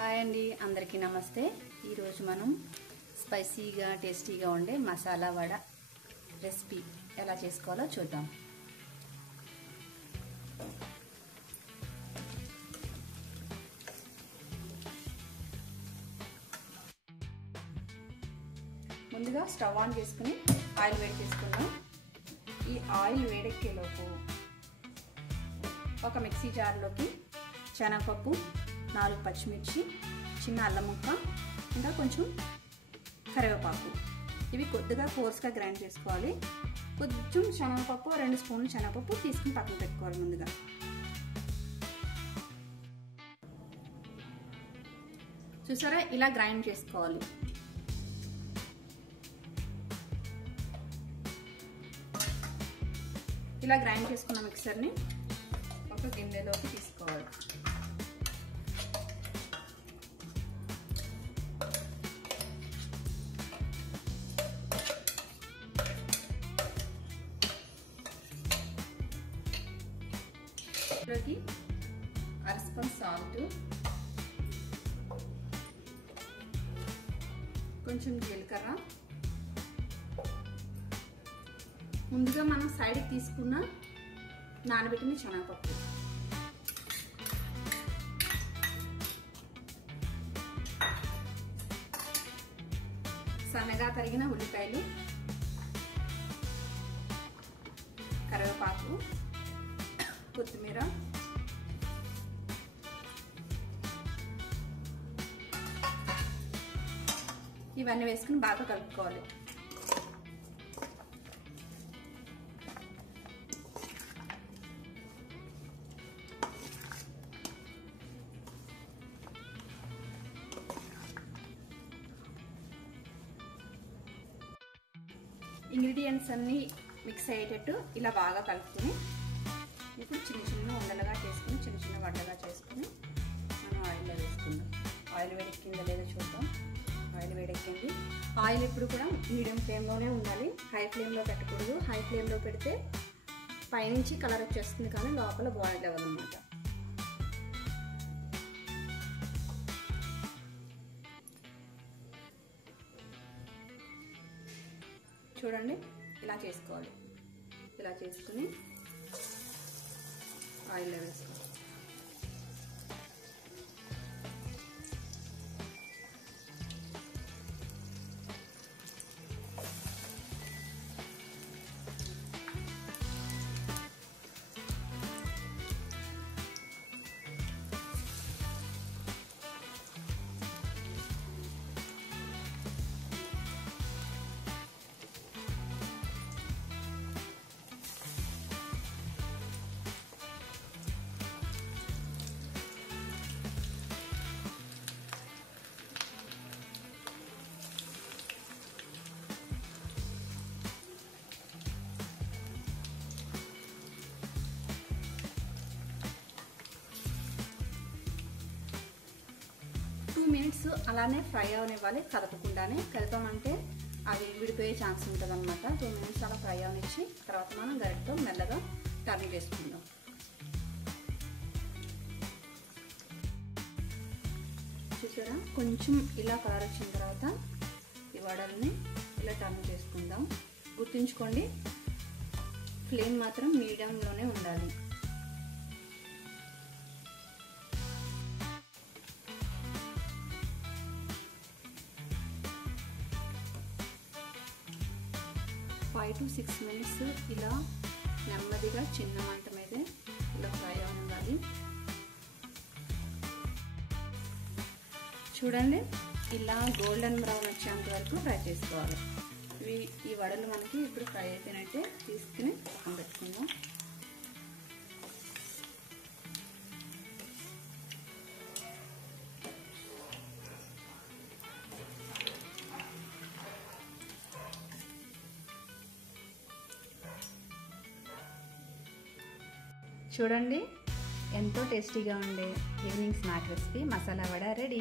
Hi అండి, అందరికీ నమస్తే. ఈరోజు మనం స్పైసీగా టేస్టీగా ఉండే మసాలా వడ రెసిపీ ఎలా చేసుకోవాలో చూద్దాం. ముందుగా స్టవ్ ఆన్ చేసుకుని ఆయిల్ వేడి చేసుకుందాం. ఈ ఆయిల్ వేడెక్కేలోపు ఒక మిక్సీ జార్లోకి శనగపప్పు, 4 పచ్చిమిర్చి, చిన్న అల్లం ముక్క, ఇంకా కొంచెం కరివేపాకు, ఇవి కొద్దిగా కోర్స్గా గ్రైండ్ చేసుకోవాలి. కొంచెం శనగపప్పు, 2 స్పూన్లు శనగపప్పు తీసుకుని పక్కన పెట్టుకోవాలి. ముందుగా చూసారా, ఇలా గ్రైండ్ చేసుకోవాలి. ఇలా గ్రైండ్ చేసుకున్న మిక్సర్ని ఒక గిన్నెలోకి తీసుకోవాలి. ఇందులోకి 1 స్పూన్ సాల్ట్, కొంచెం జీలకర్ర, ముందుగా మనం సైడ్కి తీసుకున్న నానబెట్టిన శనగపప్పు, సన్నగా తరిగిన ఉల్లిపాయలు, కరివేపాకు, కొత్తిమీర, ఇవన్నీ వేసుకుని బాగా కలుపుకోవాలి. ఇంగ్రీడియంట్స్ అన్నీ మిక్స్ అయ్యేటట్టు ఇలా బాగా కలుపుకొని ఇప్పుడు చిన్న చిన్న ఉండలుగా చేసుకుని చిన్న చిన్న వడ్డగా చేసుకుని మనం ఆయిల్లో వేసుకుందాం. ఆయిల్ వేడెక్కిందో లేదో చూద్దాం. ఆయిల్ వేడెక్కింది. ఆయిల్ ఎప్పుడు కూడా మీడియం ఫ్లేమ్లోనే ఉండాలి, హై ఫ్లేమ్లో పెట్టకూడదు. హై ఫ్లేమ్లో పెడితే పైనుంచి కలర్ వచ్చేస్తుంది కానీ లోపల బాయిల్ అవ్వదన్నమాట. చూడండి, ఇలా చేసుకోవాలి. ఇలా చేసుకుని ఆయిల్లో వేసుకోవాలి. మినిట్స్ అలానే ఫ్రై అవనివ్వాలి, కదపకుండానే. కదపమంటే అవి విడిపోయే ఛాన్స్ ఉంటుంది అనమాట. 2 మినిట్స్ అలా ఫ్రై అవనిచ్చి తర్వాత మనం గరిటతో మెల్లగా టర్న్ చేసుకుందాం. చూసారా, కొంచెం ఇలా కలర్ వచ్చిన తర్వాత ఈ వడల్ని ఇలా టర్న్ చేసుకుందాం. గుర్తుంచుకోండి, ఫ్లేమ్ మాత్రం మీడియంలోనే ఉండాలి. ఫైవ్ to 6 మినిట్స్ ఇలా నెమ్మదిగా చిన్న మంట మీదే ఇలా ఫ్రై అవ్వాలి. చూడండి, ఇలా గోల్డెన్ బ్రౌన్ వచ్చేంత వరకు ఫ్రై చేసుకోవాలి. ఈ వడలు మనకి ఇప్పుడు ఫ్రై అయిపోయినట్టే తీసుకుని పక్కన పెట్టుకుందాం. చూడండి, ఎంతో టేస్టీగా ఉండే evening snack recipe masala vada ready.